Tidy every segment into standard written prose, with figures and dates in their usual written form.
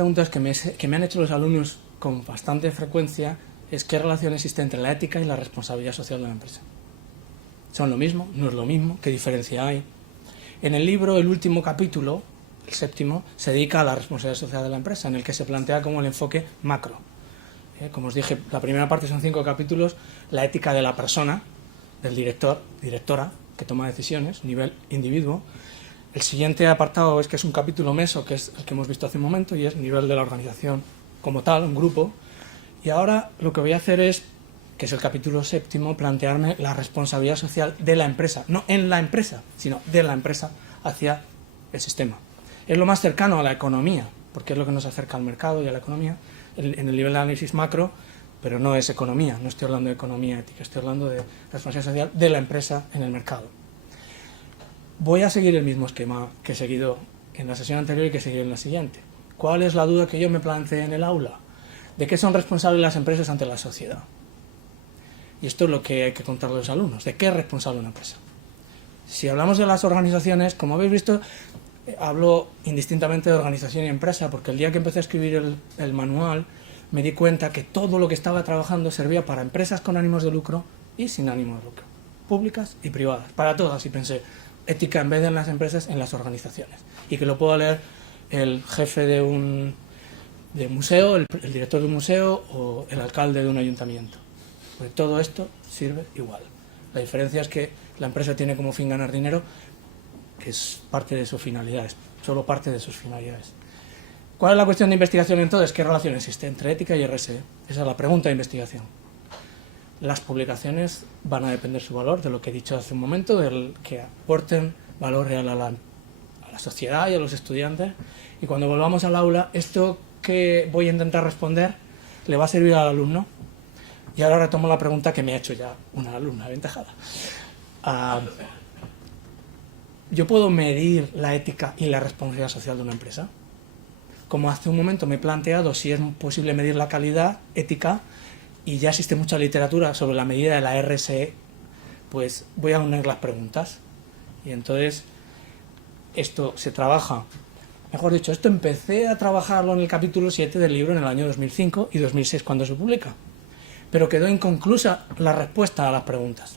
preguntas que me han hecho los alumnos con bastante frecuencia es qué relación existe entre la ética y la responsabilidad social de la empresa. ¿Son lo mismo? ¿No es lo mismo? ¿Qué diferencia hay? En el libro, el último capítulo, el 7º, se dedica a la responsabilidad social de la empresa, en el que se plantea como el enfoque macro. Como os dije, la primera parte son 5 capítulos, la ética de la persona, del director, directora, que toma decisiones, nivel individuo. El siguiente apartado es que es un capítulo meso, que es el que hemos visto hace un momento, y es nivel de la organización como tal, un grupo. Y ahora lo que voy a hacer es, que es el capítulo 7º, plantearme la responsabilidad social de la empresa, no en la empresa, sino de la empresa hacia el sistema. Es lo más cercano a la economía, porque es lo que nos acerca al mercado y a la economía, en el nivel de análisis macro, pero no es economía, no estoy hablando de economía ética, estoy hablando de responsabilidad social de la empresa en el mercado. Voy a seguir el mismo esquema que he seguido en la sesión anterior y que seguiré en la siguiente. ¿Cuál es la duda que yo me planteé en el aula? ¿De qué son responsables las empresas ante la sociedad? Y esto es lo que hay que contarle a los alumnos. ¿De qué es responsable una empresa? Si hablamos de las organizaciones, como habéis visto, hablo indistintamente de organización y empresa, porque el día que empecé a escribir el manual me di cuenta que todo lo que estaba trabajando servía para empresas con ánimos de lucro y sin ánimo de lucro, públicas y privadas, para todas. Y pensé, ética en vez de en las empresas, en las organizaciones. Y que lo pueda leer el jefe de un museo, el director de un museo o el alcalde de un ayuntamiento. Porque todo esto sirve igual. La diferencia es que la empresa tiene como fin ganar dinero, que es parte de sus finalidades, solo parte de sus finalidades. ¿Cuál es la cuestión de investigación entonces? ¿Qué relación existe entre ética y RSE? Esa es la pregunta de investigación. Las publicaciones van a depender su valor, de lo que he dicho hace un momento, del que aporten valor real a la sociedad y a los estudiantes. Y cuando volvamos al aula, esto que voy a intentar responder le va a servir al alumno. Y ahora retomo la pregunta que me ha hecho ya una alumna aventajada. ¿Yo puedo medir la ética y la responsabilidad social de una empresa? Como hace un momento me he planteado si es posible medir la calidad ética, y ya existe mucha literatura sobre la medida de la RSE, pues voy a unir las preguntas. Y entonces esto se trabaja, mejor dicho, esto empecé a trabajarlo en el capítulo 7 del libro en el año 2005 y 2006 cuando se publica. Pero quedó inconclusa la respuesta a las preguntas.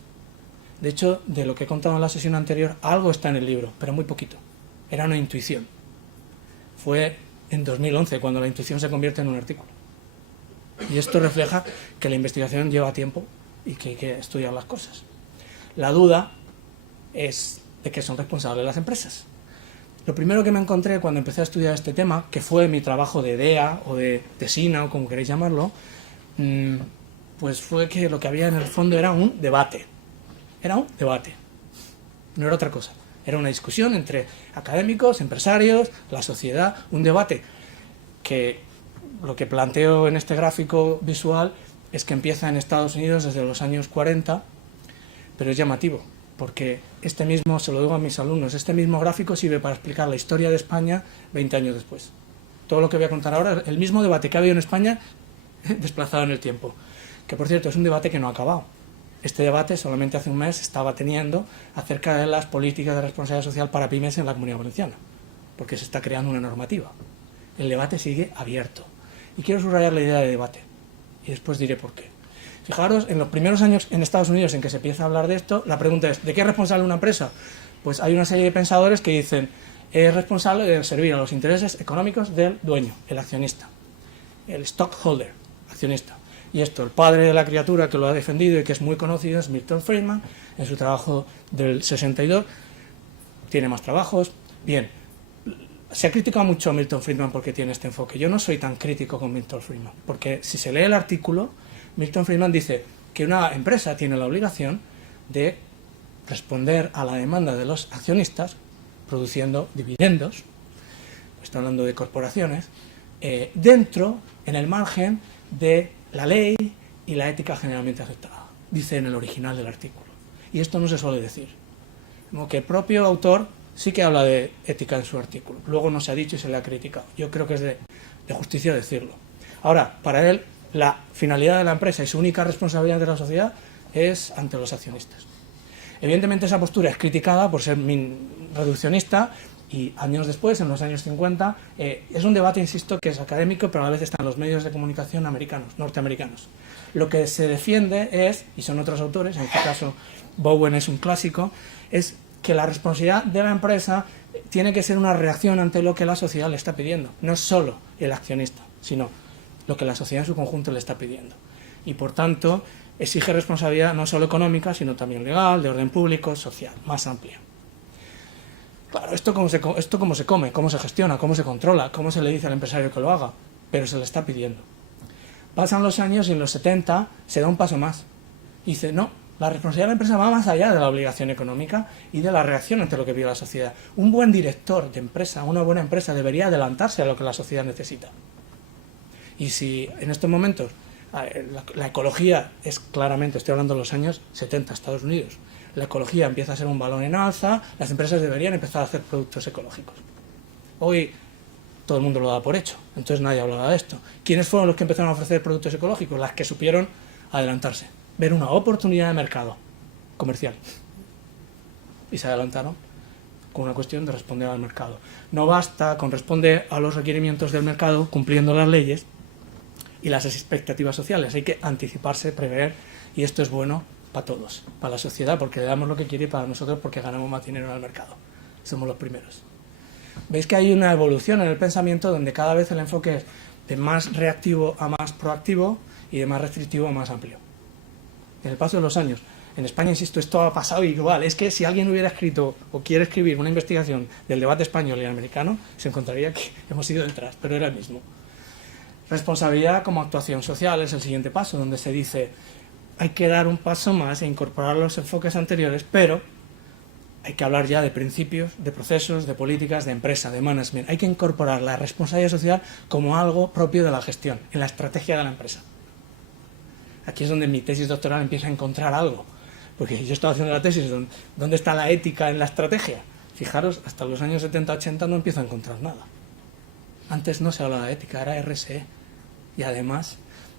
De hecho, de lo que he contado en la sesión anterior, algo está en el libro, pero muy poquito. Era una intuición. Fue en 2011 cuando la intuición se convierte en un artículo. Y esto refleja que la investigación lleva tiempo y que hay que estudiar las cosas. La duda es de qué son responsables las empresas. Lo primero que me encontré cuando empecé a estudiar este tema, que fue mi trabajo de DEA o de tesina o como queréis llamarlo, pues fue que lo que había en el fondo era un debate. Era un debate, no era otra cosa. Era una discusión entre académicos, empresarios, la sociedad, un debate que lo que planteo en este gráfico visual es que empieza en Estados Unidos desde los años 40, pero es llamativo, porque este mismo, se lo digo a mis alumnos, este mismo gráfico sirve para explicar la historia de España 20 años después. Todo lo que voy a contar ahora es el mismo debate que ha habido en España desplazado en el tiempo, que por cierto es un debate que no ha acabado. Este debate solamente hace un mes estaba teniendo acerca de las políticas de responsabilidad social para pymes en la Comunidad Valenciana, porque se está creando una normativa. El debate sigue abierto. Y quiero subrayar la idea de debate, y después diré por qué. Fijaros, en los primeros años en Estados Unidos en que se empieza a hablar de esto, la pregunta es, ¿de qué es responsable una empresa? Pues hay una serie de pensadores que dicen, es responsable de servir a los intereses económicos del dueño, el accionista, el stockholder, accionista. Y esto, el padre de la criatura que lo ha defendido y que es muy conocido es Milton Friedman, en su trabajo del 62, tiene más trabajos. Bien, se ha criticado mucho a Milton Friedman porque tiene este enfoque. Yo no soy tan crítico con Milton Friedman, porque si se lee el artículo, Milton Friedman dice que una empresa tiene la obligación de responder a la demanda de los accionistas, produciendo dividendos, está hablando de corporaciones, dentro, en el margen de la ley y la ética generalmente aceptada, dice en el original del artículo. Y esto no se suele decir. Como que el propio autor sí que habla de ética en su artículo, luego no se ha dicho y se le ha criticado. Yo creo que es de justicia decirlo. Ahora, para él, la finalidad de la empresa y su única responsabilidad de la sociedad es ante los accionistas. Evidentemente esa postura es criticada por ser reduccionista Y años después, en los años 50, es un debate, insisto, que es académico, pero a la vez está en los medios de comunicación americanos, norteamericanos. Lo que se defiende es, y son otros autores, en este caso Bowen es un clásico, es que la responsabilidad de la empresa tiene que ser una reacción ante lo que la sociedad le está pidiendo. No es solo el accionista, sino lo que la sociedad en su conjunto le está pidiendo. Y por tanto, exige responsabilidad no solo económica, sino también legal, de orden público, social, más amplia. Claro, esto cómo se come, cómo se gestiona, cómo se controla, cómo se le dice al empresario que lo haga, pero se le está pidiendo. Pasan los años y en los 70 se da un paso más. Y dice, no, la responsabilidad de la empresa va más allá de la obligación económica y de la reacción ante lo que pide la sociedad. Un buen director de empresa, una buena empresa, debería adelantarse a lo que la sociedad necesita. Y si en estos momentos la ecología es claramente, estoy hablando de los años 70, Estados Unidos, la ecología empieza a ser un balón en alza, las empresas deberían empezar a hacer productos ecológicos. Hoy todo el mundo lo da por hecho, entonces nadie hablaba de esto. ¿Quiénes fueron los que empezaron a ofrecer productos ecológicos? Las que supieron adelantarse, ver una oportunidad de mercado comercial. Y se adelantaron con una cuestión de responder al mercado. No basta con responder a los requerimientos del mercado cumpliendo las leyes y las expectativas sociales. Hay que anticiparse, prever, y esto es bueno para todos, para la sociedad, porque le damos lo que quiere, y para nosotros porque ganamos más dinero en el mercado. Somos los primeros. Veis que hay una evolución en el pensamiento donde cada vez el enfoque es de más reactivo a más proactivo y de más restrictivo a más amplio. En el paso de los años, en España, insisto, esto ha pasado igual. Es que si alguien hubiera escrito o quiere escribir una investigación del debate español y americano, se encontraría que hemos ido detrás, pero era el mismo. Responsabilidad como actuación social es el siguiente paso, donde se dice hay que dar un paso más e incorporar los enfoques anteriores, pero hay que hablar ya de principios, de procesos, de políticas, de empresa, de management. Hay que incorporar la responsabilidad social como algo propio de la gestión, en la estrategia de la empresa. Aquí es donde mi tesis doctoral empieza a encontrar algo, porque yo estaba haciendo la tesis, ¿dónde está la ética en la estrategia? Fijaros, hasta los años 70-80 no empiezo a encontrar nada. Antes no se hablaba de ética, era RSE. Y además,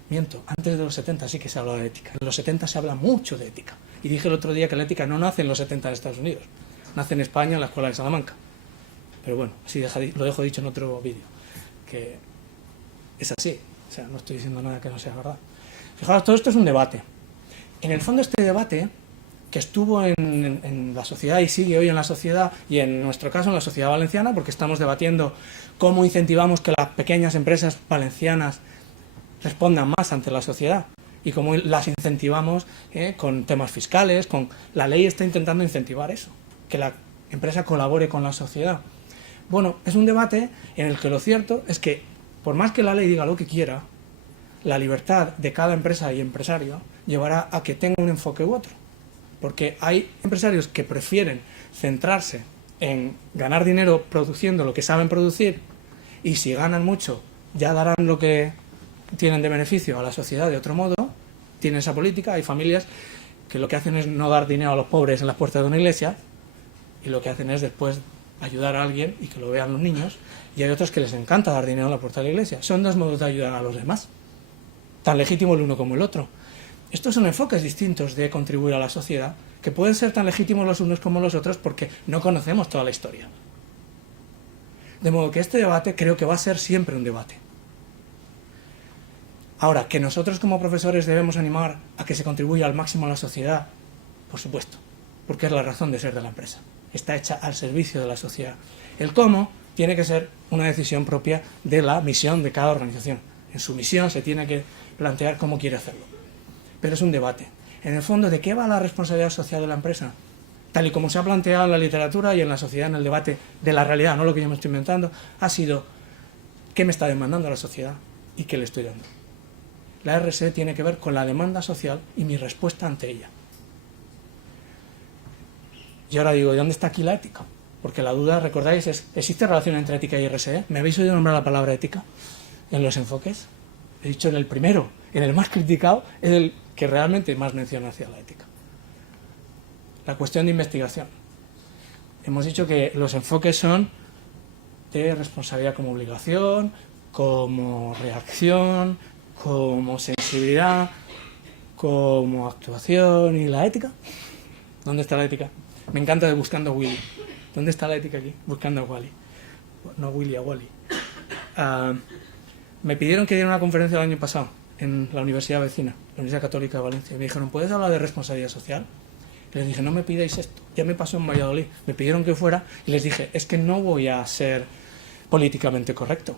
miento, antes de los 70 sí que se hablaba de ética. En los 70 se habla mucho de ética. Y dije el otro día que la ética no nace en los 70 en Estados Unidos, nace en España en la Escuela de Salamanca. Pero bueno, así lo dejo dicho en otro vídeo, que es así. O sea, no estoy diciendo nada que no sea verdad. Fijaos, todo esto es un debate. En el fondo este debate, que estuvo en la sociedad y sigue hoy en la sociedad, y en nuestro caso en la sociedad valenciana, porque estamos debatiendo cómo incentivamos que las pequeñas empresas valencianas respondan más ante la sociedad y cómo las incentivamos con temas fiscales, la ley está intentando incentivar eso, que la empresa colabore con la sociedad. Bueno, es un debate en el que lo cierto es que, por más que la ley diga lo que quiera, la libertad de cada empresa y empresario llevará a que tenga un enfoque u otro. Porque hay empresarios que prefieren centrarse en ganar dinero produciendo lo que saben producir, y si ganan mucho ya darán lo que tienen de beneficio a la sociedad de otro modo. Tienen esa política. Hay familias que lo que hacen es no dar dinero a los pobres en las puertas de una iglesia, y lo que hacen es después ayudar a alguien y que lo vean los niños. Y hay otros que les encanta dar dinero a la puerta de la iglesia. Son dos modos de ayudar a los demás, tan legítimo el uno como el otro. Estos son enfoques distintos de contribuir a la sociedad, que pueden ser tan legítimos los unos como los otros porque no conocemos toda la historia. De modo que este debate creo que va a ser siempre un debate. Ahora, que nosotros como profesores debemos animar a que se contribuya al máximo a la sociedad, por supuesto, porque es la razón de ser de la empresa. Está hecha al servicio de la sociedad. El cómo tiene que ser una decisión propia de la misión de cada organización. En su misión se tiene que plantear cómo quiere hacerlo. Pero es un debate. En el fondo, ¿de qué va la responsabilidad social de la empresa? Tal y como se ha planteado en la literatura y en la sociedad, en el debate de la realidad, no lo que yo me estoy inventando, ha sido ¿qué me está demandando la sociedad y qué le estoy dando? La RSE tiene que ver con la demanda social y mi respuesta ante ella. Y ahora digo, ¿y dónde está aquí la ética? Porque la duda, recordáis, ¿existe relación entre ética y RSE? ¿Me habéis oído nombrar la palabra ética en los enfoques? He dicho en el primero, en el más criticado, es el que realmente más menciona hacia la ética. La cuestión de investigación. Hemos dicho que los enfoques son de responsabilidad como obligación, como reacción, como sensibilidad, como actuación. ¿Y la ética? ¿Dónde está la ética? Me encanta de Buscando a Willy. ¿Dónde está la ética aquí? Buscando a Wally. No a Willy, a Wally. Me pidieron que diera una conferencia el año pasado en la universidad vecina, la Universidad Católica de Valencia. Me dijeron, ¿puedes hablar de responsabilidad social? Y les dije, no me pidáis esto. Ya me pasó en Valladolid. Me pidieron que fuera y les dije, es que no voy a ser políticamente correcto.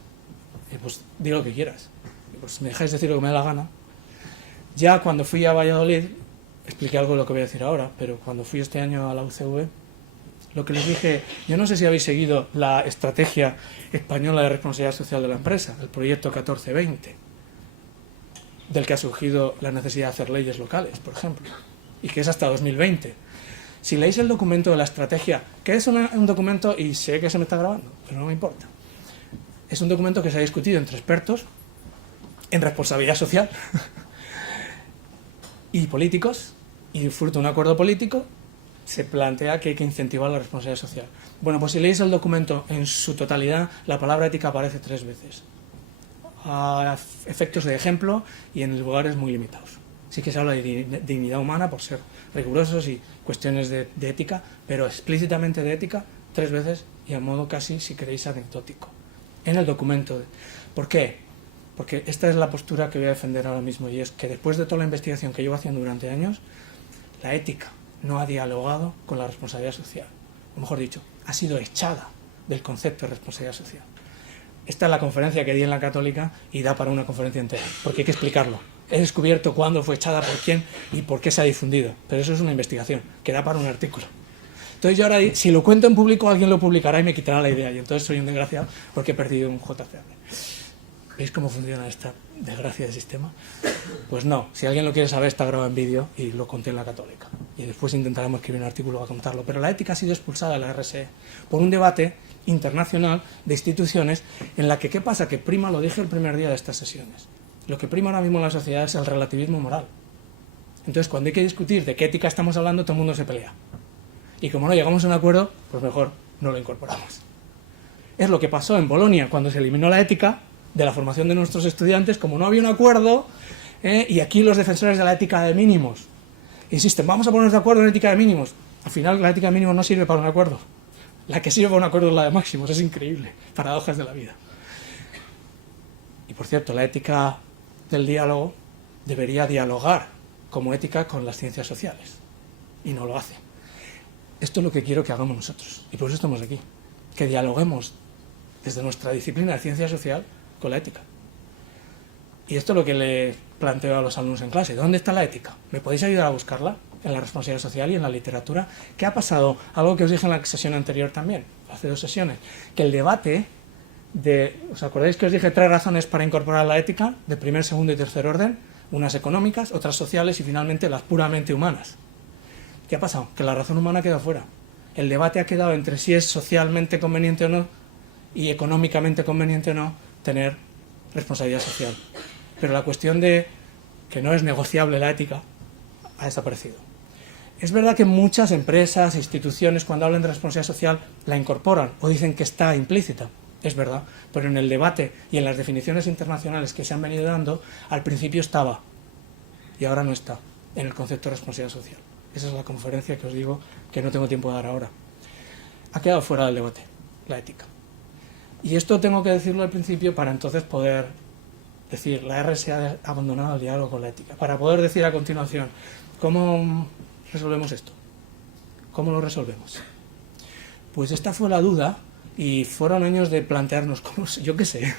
Y pues di lo que quieras. Y pues me dejáis decir lo que me da la gana. Ya cuando fui a Valladolid, expliqué algo de lo que voy a decir ahora, pero cuando fui este año a la UCV, lo que les dije, yo no sé si habéis seguido la estrategia española de responsabilidad social de la empresa, el proyecto 1420, del que ha surgido la necesidad de hacer leyes locales, por ejemplo, y que es hasta 2020. Si leéis el documento de la estrategia, que es un documento, y sé que se me está grabando, pero no me importa, es un documento que se ha discutido entre expertos en responsabilidad social y políticos, y fruto de un acuerdo político se plantea que hay que incentivar la responsabilidad social. Bueno, pues si leéis el documento en su totalidad, la palabra ética aparece 3 veces, a efectos de ejemplo y en lugares muy limitados. Sí que se habla de dignidad humana por ser rigurosos y cuestiones de ética, pero explícitamente de ética 3 veces y a modo casi, si queréis, anecdótico. En el documento. ¿Por qué? Porque esta es la postura que voy a defender ahora mismo, y es que después de toda la investigación que llevo haciendo durante años, la ética no ha dialogado con la responsabilidad social. O mejor dicho, ha sido echada del concepto de responsabilidad social. Esta es la conferencia que di en la Católica y da para una conferencia entera, porque hay que explicarlo. He descubierto cuándo fue echada, por quién y por qué se ha difundido. Pero eso es una investigación, que da para un artículo. Entonces yo ahora, si lo cuento en público, alguien lo publicará y me quitará la idea. Y entonces soy un desgraciado porque he perdido un JCR. ¿Veis cómo funciona esta desgracia del sistema? Pues no, si alguien lo quiere saber, está grabado en vídeo y lo conté en la Católica. Y después intentaremos escribir un artículo para contarlo. Pero la ética ha sido expulsada de la RSE por un debate internacional de instituciones en la que, ¿qué pasa? Que prima, lo dije el primer día de estas sesiones, lo que prima ahora mismo en la sociedad es el relativismo moral. Entonces, cuando hay que discutir de qué ética estamos hablando, todo el mundo se pelea. Y como no llegamos a un acuerdo, pues mejor no lo incorporamos. Es lo que pasó en Bolonia cuando se eliminó la ética de la formación de nuestros estudiantes, como no había un acuerdo, y aquí los defensores de la ética de mínimos insisten, vamos a ponernos de acuerdo en ética de mínimos. Al final la ética de mínimos no sirve para un acuerdo. La que sirve para un acuerdo es la de máximos, es increíble, paradojas de la vida. Y por cierto, la ética del diálogo debería dialogar como ética con las ciencias sociales, y no lo hace. Esto es lo que quiero que hagamos nosotros, y por eso estamos aquí, que dialoguemos desde nuestra disciplina de ciencia social con la ética. Y esto es lo que le planteo a los alumnos en clase. ¿Dónde está la ética? ¿Me podéis ayudar a buscarla? En la responsabilidad social y en la literatura. ¿Qué ha pasado? Algo que os dije en la sesión anterior también, hace 2 sesiones, que el debate ¿os acordáis que os dije 3 razones para incorporar la ética? De primer, segundo y tercer orden. Unas económicas, otras sociales y finalmente las puramente humanas. ¿Qué ha pasado? Que la razón humana ha quedado fuera. El debate ha quedado entre si es socialmente conveniente o no y económicamente conveniente o no tener responsabilidad social. Pero la cuestión de que no es negociable la ética ha desaparecido. Es verdad que muchas empresas e instituciones, cuando hablan de responsabilidad social, la incorporan o dicen que está implícita. Es verdad, pero en el debate y en las definiciones internacionales que se han venido dando, al principio estaba y ahora no está en el concepto de responsabilidad social. Esa es la conferencia que os digo que no tengo tiempo de dar ahora. Ha quedado fuera del debate, la ética. Y esto tengo que decirlo al principio para entonces poder decir, la RSE ha abandonado el diálogo con la ética. Para poder decir a continuación, ¿cómo resolvemos esto? ¿Cómo lo resolvemos? Pues esta fue la duda y fueron años de plantearnos, yo qué sé,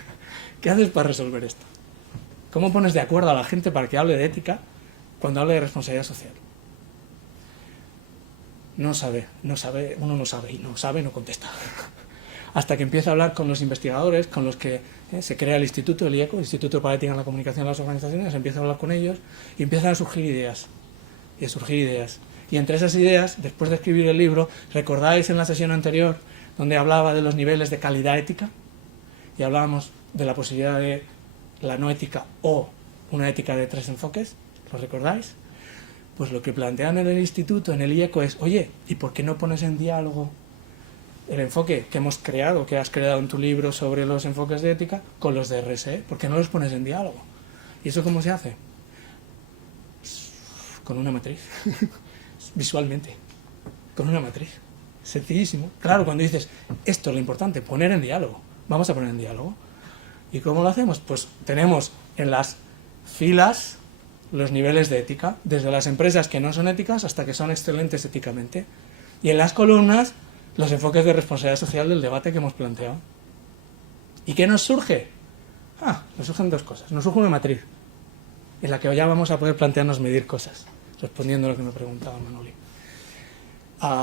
¿qué haces para resolver esto? ¿Cómo pones de acuerdo a la gente para que hable de ética cuando hable de responsabilidad social? No sabe, uno no sabe y no sabe, no contesta. Hasta que empieza a hablar con los investigadores, con los que se crea el instituto, el IECO, el Instituto para la Ética en la Comunicación de las Organizaciones, empieza a hablar con ellos y empiezan a surgir ideas. Y entre esas ideas, después de escribir el libro, ¿recordáis en la sesión anterior donde hablaba de los niveles de calidad ética? Y hablábamos de la posibilidad de la no ética o una ética de 3 enfoques. ¿Lo recordáis? Pues lo que plantean en el instituto, en el IECO, es, oye, ¿y por qué no pones en diálogo el enfoque que hemos creado, que has creado en tu libro sobre los enfoques de ética, con los de RSE? ¿Por qué no los pones en diálogo? ¿Y eso cómo se hace? Con una matriz. Visualmente. Con una matriz. Sencillísimo. Claro, cuando dices, esto es lo importante, poner en diálogo. Vamos a poner en diálogo. ¿Y cómo lo hacemos? Pues tenemos en las filas los niveles de ética, desde las empresas que no son éticas hasta que son excelentes éticamente. Y en las columnas, los enfoques de responsabilidad social del debate que hemos planteado. ¿Y qué nos surge? Nos surgen dos cosas. Nos surge una matriz, en la que ya vamos a poder plantearnos medir cosas, respondiendo a lo que me preguntaba Manoli.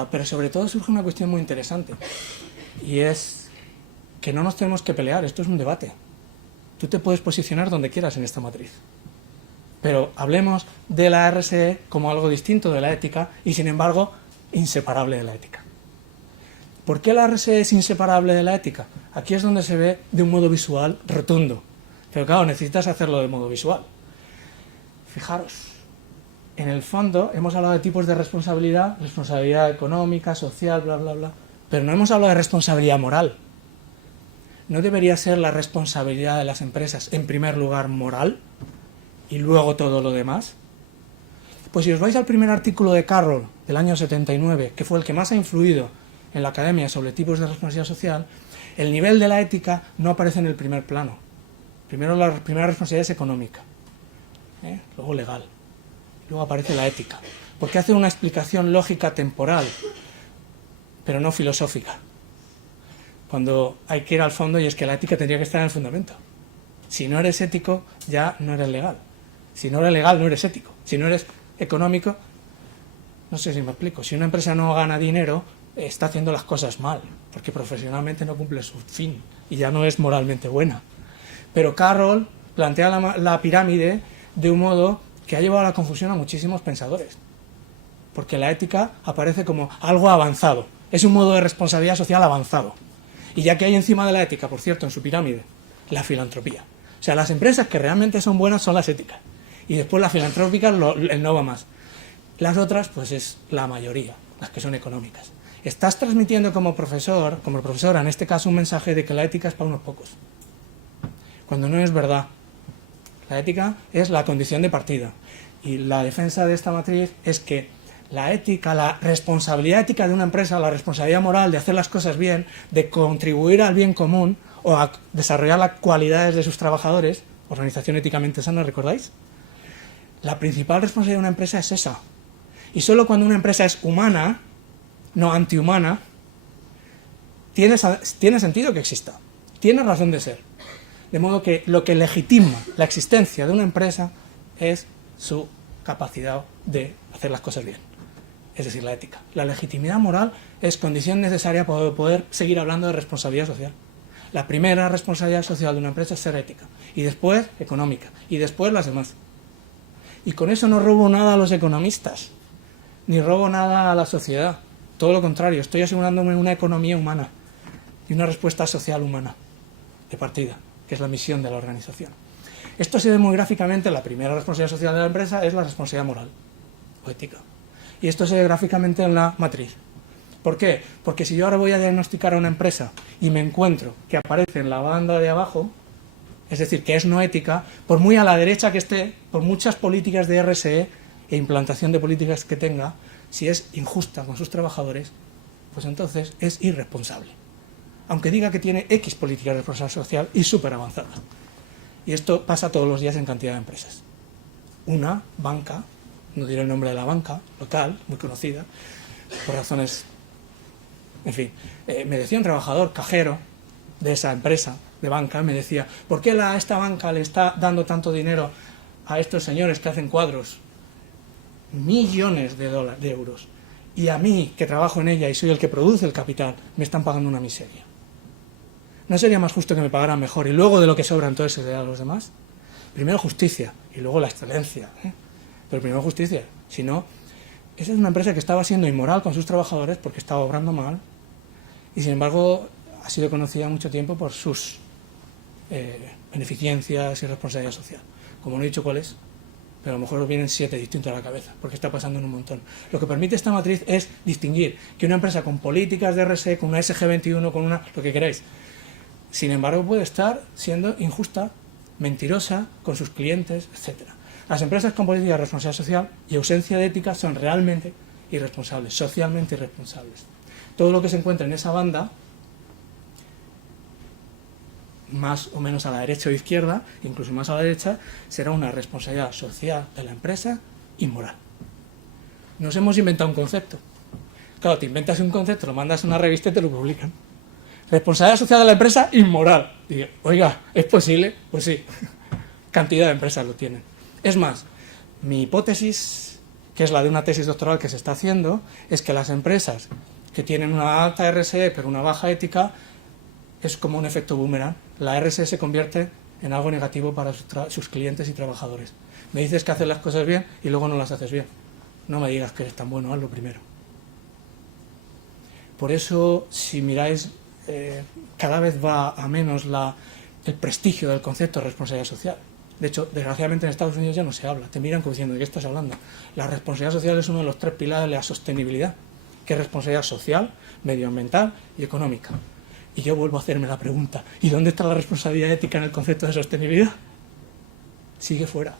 Pero sobre todo surge una cuestión muy interesante, y es que no nos tenemos que pelear, esto es un debate. Tú te puedes posicionar donde quieras en esta matriz, pero hablemos de la RSE como algo distinto de la ética y, sin embargo, inseparable de la ética. ¿Por qué la RSE es inseparable de la ética? Aquí es donde se ve de un modo visual rotundo, pero claro, necesitas hacerlo de modo visual. Fijaros, en el fondo hemos hablado de tipos de responsabilidad, responsabilidad económica, social, bla, bla, bla, pero no hemos hablado de responsabilidad moral. ¿No debería ser la responsabilidad de las empresas, en primer lugar, moral, y luego todo lo demás? Pues si os vais al primer artículo de Carroll, del año 79, que fue el que más ha influido en la academia sobre tipos de responsabilidad social, el nivel de la ética no aparece en el primer plano. Primero la primera responsabilidad es económica, luego legal, luego aparece la ética, porque hace una explicación lógica temporal, pero no filosófica. Cuando hay que ir al fondo, y es que la ética tendría que estar en el fundamento. Si no eres ético, ya no eres legal. Si no eres legal, no eres ético. Si no eres económico, no sé si me explico. Si una empresa no gana dinero, está haciendo las cosas mal, porque profesionalmente no cumple su fin y ya no es moralmente buena. Pero Carroll plantea la pirámide de un modo que ha llevado a la confusión a muchísimos pensadores, porque la ética aparece como algo avanzado, es un modo de responsabilidad social avanzado. Y ya que hay encima de la ética, por cierto, en su pirámide, la filantropía. O sea, las empresas que realmente son buenas son las éticas, y después las filantrópicas el no va más. Las otras, pues es la mayoría, las que son económicas. Estás transmitiendo como profesora, en este caso, un mensaje de que la ética es para unos pocos, cuando no es verdad. La ética es la condición de partida, y la defensa de esta matriz es que la ética, la responsabilidad ética de una empresa, la responsabilidad moral de hacer las cosas bien, de contribuir al bien común o a desarrollar las cualidades de sus trabajadores, organización éticamente sana, ¿recordáis? La principal responsabilidad de una empresa es esa. Y solo cuando una empresa es humana, no antihumana, tiene sentido que exista, tiene razón de ser. De modo que lo que legitima la existencia de una empresa es su capacidad de hacer las cosas bien, es decir, la ética. La legitimidad moral es condición necesaria para poder seguir hablando de responsabilidad social. La primera responsabilidad social de una empresa es ser ética, y después económica, y después las demás. Y con eso no robo nada a los economistas, ni robo nada a la sociedad. Todo lo contrario, estoy asegurándome una economía humana y una respuesta social humana de partida, que es la misión de la organización. Esto se ve muy gráficamente. La primera responsabilidad social de la empresa es la responsabilidad moral o ética. Y esto se ve gráficamente en la matriz. ¿Por qué? Porque si yo ahora voy a diagnosticar a una empresa y me encuentro que aparece en la banda de abajo, es decir, que es no ética, por muy a la derecha que esté, por muchas políticas de RSE e implantación de políticas que tenga, si es injusta con sus trabajadores, pues entonces es irresponsable. Aunque diga que tiene X políticas de responsabilidad social y súper avanzadas. Y esto pasa todos los días en cantidad de empresas. Una banca, no diré el nombre de la banca, local, muy conocida, por razones, en fin, me decía un trabajador cajero de esa empresa de banca, me decía, ¿por qué esta banca le está dando tanto dinero a estos señores que hacen cuadros? Millones de euros. Y a mí, que trabajo en ella y soy el que produce el capital, me están pagando una miseria. ¿No sería más justo que me pagaran mejor y luego de lo que sobra entonces se le da a los demás? Primero justicia y luego la excelencia, pero primero justicia. Si no, esa es una empresa que estaba siendo inmoral con sus trabajadores porque estaba obrando mal y sin embargo ha sido conocida mucho tiempo por sus beneficencias y responsabilidad social. Como no he dicho cuál es, pero a lo mejor os vienen 7 distintos a la cabeza, porque está pasando en un montón. Lo que permite esta matriz es distinguir que una empresa con políticas de RSE, con una SG21, con una, lo que queráis, sin embargo puede estar siendo injusta, mentirosa con sus clientes, etc. Las empresas con políticas de responsabilidad social y ausencia de ética son realmente irresponsables, socialmente irresponsables. todo lo que se encuentra en esa banda, más o menos a la derecha o izquierda, incluso más a la derecha, será una responsabilidad social de la empresa y moral. Nos hemos inventado un concepto. Claro, te inventas un concepto, lo mandas a una revista y te lo publican. Responsabilidad social de la empresa inmoral. Y, oiga, ¿es posible? Pues sí, cantidad de empresas lo tienen. Es más, mi hipótesis, que es la de una tesis doctoral que se está haciendo, es que las empresas que tienen una alta RSE pero una baja ética, es como un efecto boomerang. La RSE se convierte en algo negativo para sus clientes y trabajadores. Me dices que haces las cosas bien y luego no las haces bien. No me digas que eres tan bueno, hazlo primero. Por eso, si miráis, cada vez va a menos el prestigio del concepto de responsabilidad social. De hecho, desgraciadamente en Estados Unidos ya no se habla. Te miran como diciendo, ¿de qué estás hablando? La responsabilidad social es uno de los 3 pilares de la sostenibilidad, que es responsabilidad social, medioambiental y económica. Y yo vuelvo a hacerme la pregunta, ¿y dónde está la responsabilidad ética en el concepto de sostenibilidad? Sigue fuera.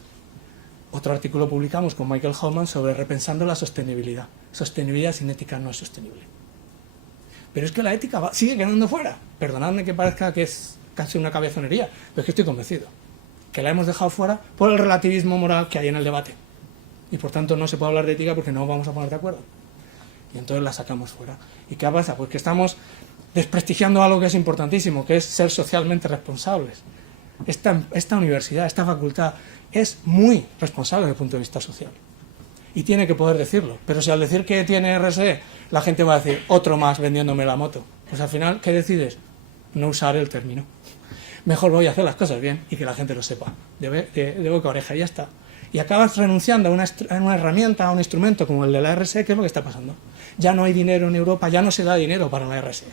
Otro artículo publicamos con Michael Hallman sobre repensando la sostenibilidad. Sostenibilidad sin ética no es sostenible. Pero es que la ética sigue quedando fuera. Perdonadme que parezca que es casi una cabezonería, pero es que estoy convencido que la hemos dejado fuera por el relativismo moral que hay en el debate. Y por tanto no se puede hablar de ética porque no nos vamos a poner de acuerdo. Y entonces la sacamos fuera. ¿Y qué pasa? Pues que estamos desprestigiando algo que es importantísimo, que es ser socialmente responsables. Esta universidad, esta facultad, es muy responsable desde el punto de vista social. Y tiene que poder decirlo. Pero si al decir que tiene RSE, la gente va a decir, otro más vendiéndome la moto. Pues al final, ¿qué decides? No usar el término. Mejor voy a hacer las cosas bien y que la gente lo sepa. De boca a oreja y ya está. Y acabas renunciando a una herramienta, a un instrumento como el de la RSE, ¿qué es lo que está pasando? Ya no hay dinero en Europa, ya no se da dinero para la RSE.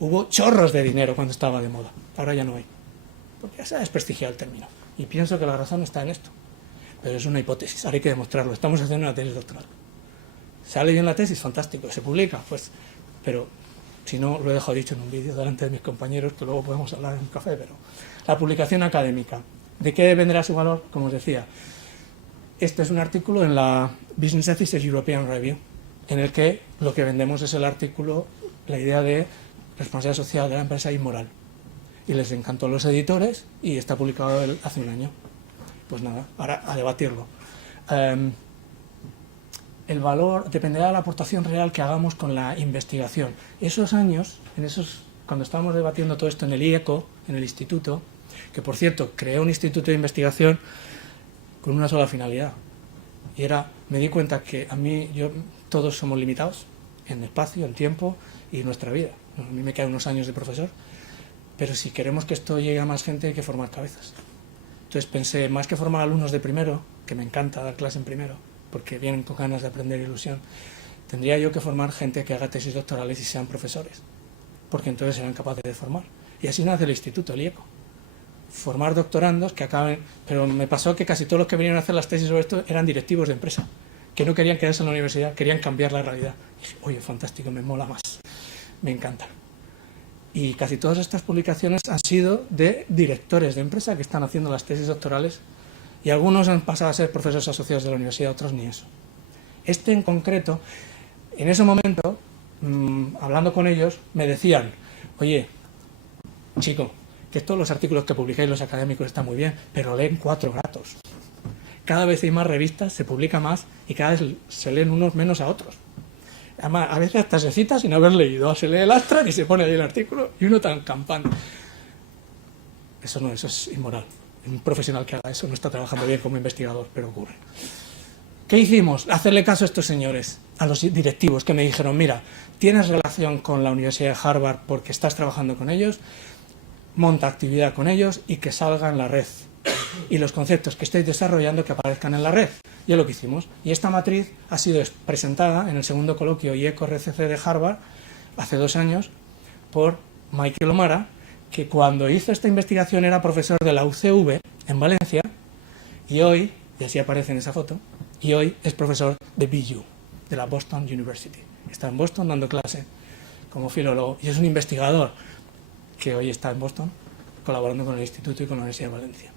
Hubo chorros de dinero cuando estaba de moda, ahora ya no hay. Porque ya se ha desprestigiado el término. Y pienso que la razón está en esto. Pero es una hipótesis, ahora hay que demostrarlo. Estamos haciendo una tesis doctoral. ¿Sale bien la tesis? Fantástico. ¿Se publica? Pues, pero si no, lo he dejado dicho en un vídeo delante de mis compañeros, que luego podemos hablar en un café, pero la publicación académica. ¿De qué dependerá su valor? Como os decía, este es un artículo en la Business Ethics European Review, en el que lo que vendemos es el artículo, la idea de responsabilidad social de la empresa inmoral. Y les encantó a los editores y está publicado hace un año. Pues nada, ahora a debatirlo. El valor dependerá de la aportación real que hagamos con la investigación. Esos años, cuando estábamos debatiendo todo esto en el IECO, en el instituto, que por cierto, creé un instituto de investigación con una sola finalidad. Y me di cuenta que todos somos limitados en espacio, en tiempo y en nuestra vida. A mí me quedan unos años de profesor, pero si queremos que esto llegue a más gente hay que formar cabezas. Entonces pensé, más que formar alumnos de primero, que me encanta dar clase en primero, porque vienen con ganas de aprender ilusión, tendría yo que formar gente que haga tesis doctorales y sean profesores, porque entonces serán capaces de formar. Y así nace el instituto, el IECO. Formar doctorandos que acaben... Pero me pasó que casi todos los que vinieron a hacer las tesis sobre esto eran directivos de empresa, que no querían quedarse en la universidad, querían cambiar la realidad. Y dije, oye, fantástico, me mola más, me encanta. Y casi todas estas publicaciones han sido de directores de empresa que están haciendo las tesis doctorales y algunos han pasado a ser profesores asociados de la universidad, otros ni eso. Este en concreto, en ese momento, hablando con ellos, me decían, oye, chico, que todos los artículos que publicáis los académicos están muy bien, pero leen 4 gatos. Cada vez hay más revistas, se publica más y cada vez se leen unos menos a otros. Además, a veces hasta se cita sin haber leído. Se lee el Astra y se pone ahí el artículo y uno tan campante. Eso es inmoral. Un profesional que haga eso no está trabajando bien como investigador, pero ocurre. ¿Qué hicimos? Hacerle caso a estos señores, a los directivos que me dijeron, mira, tienes relación con la Universidad de Harvard porque estás trabajando con ellos, monta actividad con ellos y que salga en la red. Y los conceptos que estáis desarrollando que aparezcan en la red. Y es lo que hicimos. Y esta matriz ha sido presentada en el segundo coloquio IECO-RCC de Harvard hace 2 años por Michael O'Mara, que cuando hizo esta investigación era profesor de la UCV en Valencia y hoy, y así aparece en esa foto, y hoy es profesor de BU, de la Boston University. Está en Boston dando clase como filólogo y es un investigador que hoy está en Boston colaborando con el Instituto y con la Universidad de Valencia.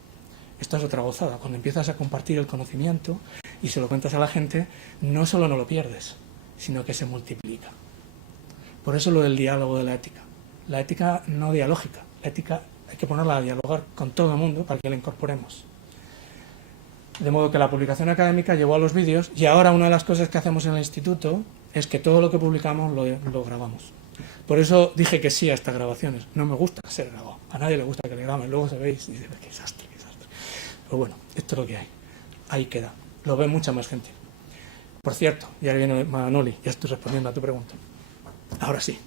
Esto es otra gozada. Cuando empiezas a compartir el conocimiento y se lo cuentas a la gente, no solo no lo pierdes, sino que se multiplica. Por eso lo del diálogo de la ética. La ética no dialógica, la ética hay que ponerla a dialogar con todo el mundo para que la incorporemos. De modo que la publicación académica llevó a los vídeos y ahora una de las cosas que hacemos en el instituto es que todo lo que publicamos lo grabamos. Por eso dije que sí a estas grabaciones. No me gusta ser grabado. A nadie le gusta que le graben. Luego se veis y dice, qué desastre, qué desastre. Pero bueno, esto es lo que hay. Ahí queda. Lo ve mucha más gente. Por cierto, ya viene Manoli, ya estoy respondiendo a tu pregunta. Ahora sí.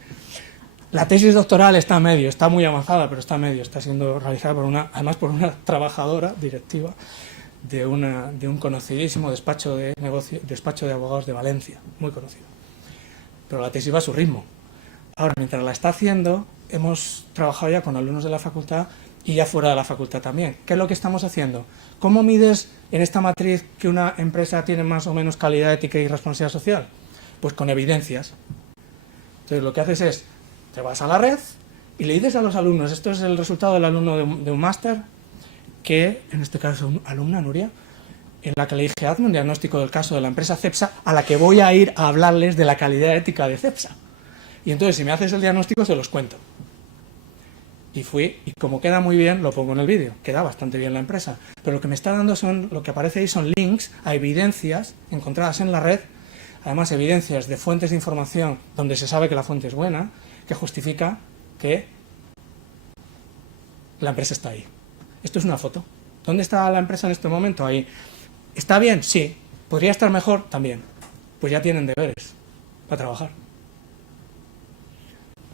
La tesis doctoral está a medio, está muy avanzada, pero está a medio. Está siendo realizada además por una trabajadora directiva de un conocidísimo despacho de abogados de Valencia, muy conocido. Pero la tesis va a su ritmo. Ahora, mientras la está haciendo, hemos trabajado ya con alumnos de la facultad y ya fuera de la facultad también. ¿Qué es lo que estamos haciendo? ¿Cómo mides en esta matriz que una empresa tiene más o menos calidad ética y responsabilidad social? Pues con evidencias. Entonces, lo que haces es, te vas a la red y le dices a los alumnos, esto es el resultado del alumno de un máster, que, en este caso, es una alumna, Nuria, en la que le dije, hazme un diagnóstico del caso de la empresa Cepsa, a la que voy a ir a hablarles de la calidad ética de Cepsa. Y entonces, si me haces el diagnóstico, se los cuento. Y fui, y como queda muy bien, lo pongo en el vídeo. Queda bastante bien la empresa. Pero lo que me está dando lo que aparece ahí son links a evidencias encontradas en la red, además evidencias de fuentes de información donde se sabe que la fuente es buena, que justifica que la empresa está ahí. Esto es una foto. ¿Dónde está la empresa en este momento? Ahí. ¿Está bien? Sí. ¿Podría estar mejor? También. Pues ya tienen deberes para trabajar.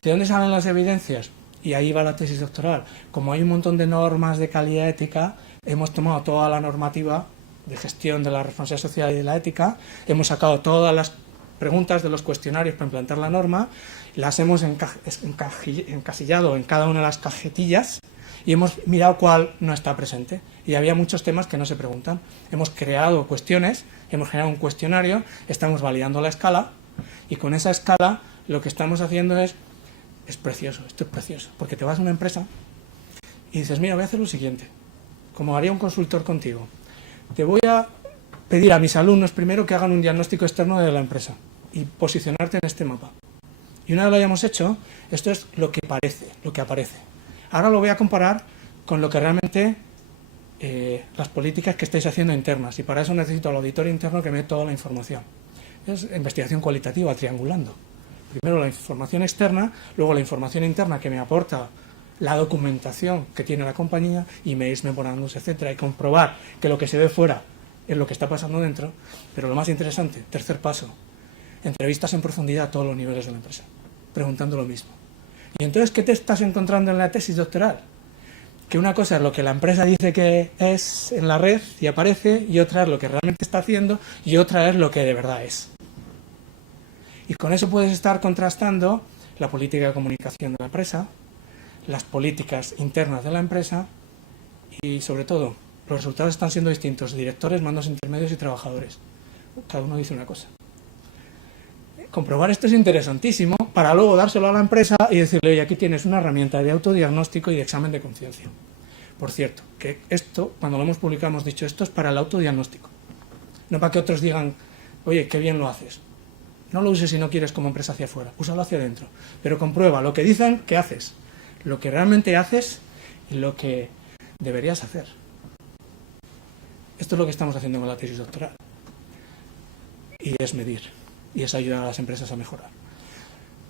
¿De dónde salen las evidencias? Y ahí va la tesis doctoral. Como hay un montón de normas de calidad ética, hemos tomado toda la normativa de gestión de la responsabilidad social y de la ética, hemos sacado todas las preguntas de los cuestionarios para implantar la norma, las hemos encasillado en cada una de las cajetillas y hemos mirado cuál no está presente. Y había muchos temas que no se preguntan. Hemos creado cuestiones, hemos generado un cuestionario, estamos validando la escala y con esa escala lo que estamos haciendo es precioso, esto es precioso, porque te vas a una empresa y dices, mira, voy a hacer lo siguiente, como haría un consultor contigo, te voy a pedir a mis alumnos primero que hagan un diagnóstico externo de la empresa y posicionarte en este mapa. Y una vez lo hayamos hecho, esto es lo que aparece. Ahora lo voy a comparar con lo que realmente las políticas que estáis haciendo internas, y para eso necesito al auditor interno que me dé toda la información. Es investigación cualitativa, triangulando. Primero la información externa, luego la información interna que me aporta la documentación que tiene la compañía, emails, memorándums, etcétera, y comprobar que lo que se ve fuera es lo que está pasando dentro. Pero lo más interesante, tercer paso, entrevistas en profundidad a todos los niveles de la empresa, preguntando lo mismo. Y entonces, ¿qué te estás encontrando en la tesis doctoral? Que una cosa es lo que la empresa dice que es en la red y aparece, y otra es lo que realmente está haciendo, y otra es lo que de verdad es. Y con eso puedes estar contrastando la política de comunicación de la empresa, las políticas internas de la empresa y, sobre todo, los resultados están siendo distintos. Directores, mandos intermedios y trabajadores. Cada uno dice una cosa. Comprobar esto es interesantísimo para luego dárselo a la empresa y decirle, oye, aquí tienes una herramienta de autodiagnóstico y de examen de conciencia. Por cierto, que esto, cuando lo hemos publicado, hemos dicho, esto es para el autodiagnóstico. No para que otros digan, oye, qué bien lo haces. No lo uses si no quieres como empresa hacia afuera, úsalo hacia adentro. Pero comprueba lo que dicen que haces, lo que realmente haces y lo que deberías hacer. Esto es lo que estamos haciendo con la tesis doctoral. Y es medir, y es ayudar a las empresas a mejorar.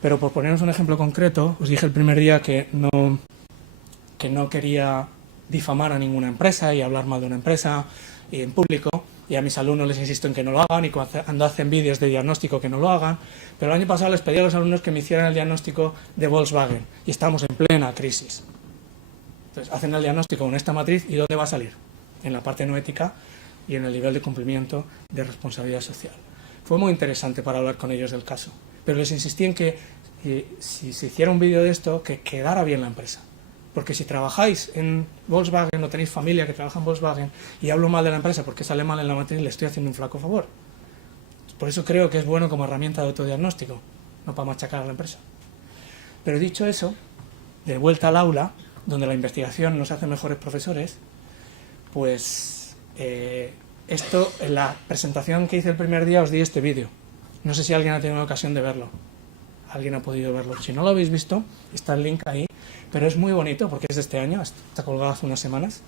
Pero por ponernos un ejemplo concreto, os dije el primer día que no quería difamar a ninguna empresa y hablar mal de una empresa y en público. Y a mis alumnos les insisto en que no lo hagan, y cuando hacen vídeos de diagnóstico que no lo hagan. Pero el año pasado les pedí a los alumnos que me hicieran el diagnóstico de Volkswagen, y estamos en plena crisis. Entonces hacen el diagnóstico con esta matriz, ¿y dónde va a salir? En la parte no ética y en el nivel de cumplimiento de responsabilidad social. Fue muy interesante para hablar con ellos del caso, pero les insistí en que si se hiciera un vídeo de esto, que quedara bien la empresa. Porque si trabajáis en Volkswagen o tenéis familia que trabaja en Volkswagen y hablo mal de la empresa porque sale mal en la matriz, le estoy haciendo un flaco favor. Por eso creo que es bueno como herramienta de autodiagnóstico, no para machacar a la empresa. Pero dicho eso, de vuelta al aula, donde la investigación nos hace mejores profesores, pues esto, en la presentación que hice el primer día os di este vídeo. No sé si alguien ha tenido ocasión de verlo. alguien ha podido verlo. Si no lo habéis visto, está el link ahí, pero es muy bonito porque es de este año, está colgado hace unas semanas.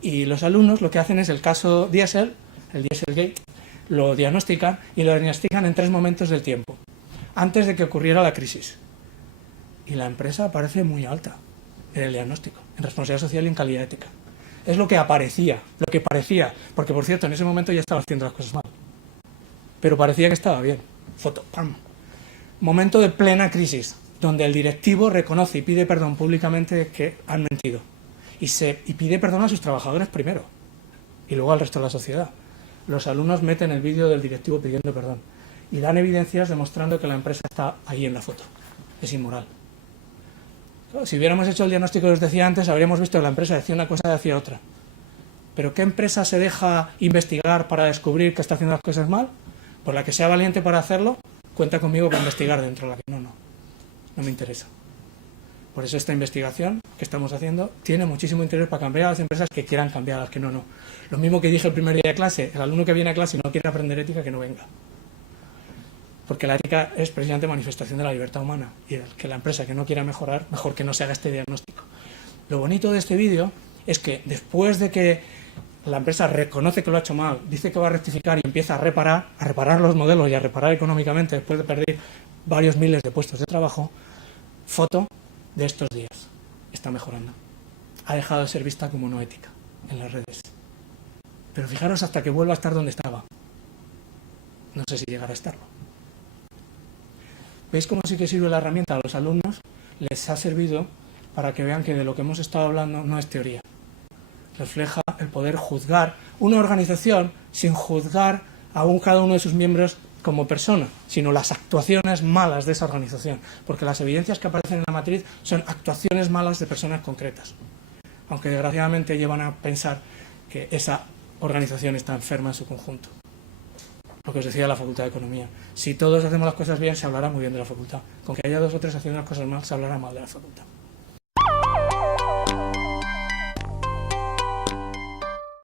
Y los alumnos lo que hacen es el caso Diesel, el Dieselgate, lo diagnostican y lo diagnostican en 3 momentos del tiempo, antes de que ocurriera la crisis. Y la empresa aparece muy alta en el diagnóstico, en responsabilidad social y en calidad ética. Es lo que parecía, porque por cierto, en ese momento ya estaba haciendo las cosas mal. Pero parecía que estaba bien. Foto, ¡pam! Momento de plena crisis, donde el directivo reconoce y pide perdón públicamente de que han mentido. Y pide perdón a sus trabajadores primero, y luego al resto de la sociedad. Los alumnos meten el vídeo del directivo pidiendo perdón y dan evidencias demostrando que la empresa está ahí en la foto. Es inmoral. Claro, si hubiéramos hecho el diagnóstico que os decía antes, habríamos visto que la empresa decía una cosa y hacía otra. ¿Pero qué empresa se deja investigar para descubrir que está haciendo las cosas mal? Pues la que sea valiente para hacerlo, cuenta conmigo para investigar dentro. La que no me interesa. Por eso esta investigación que estamos haciendo tiene muchísimo interés para cambiar a las empresas que quieran cambiar, a las que no. Lo mismo que dije el primer día de clase, el alumno que viene a clase y no quiere aprender ética, que no venga. Porque la ética es precisamente manifestación de la libertad humana, y el que la empresa que no quiera mejorar, mejor que no se haga este diagnóstico. Lo bonito de este vídeo es que después de que la empresa reconoce que lo ha hecho mal, dice que va a rectificar y empieza a reparar los modelos y a reparar económicamente después de perder varios miles de puestos de trabajo, foto de estos días. Está mejorando. Ha dejado de ser vista como no ética en las redes. Pero fijaros hasta que vuelva a estar donde estaba. No sé si llegará a estarlo. ¿Veis cómo sí que sirve la herramienta a los alumnos? Les ha servido para que vean que de lo que hemos estado hablando no es teoría. Refleja el poder juzgar una organización sin juzgar a cada uno de sus miembros como persona, sino las actuaciones malas de esa organización, porque las evidencias que aparecen en la matriz son actuaciones malas de personas concretas, aunque desgraciadamente llevan a pensar que esa organización está enferma en su conjunto. Lo que os decía de la Facultad de Economía, si todos hacemos las cosas bien, se hablará muy bien de la facultad, con que haya 2 o 3 haciendo las cosas mal, se hablará mal de la facultad.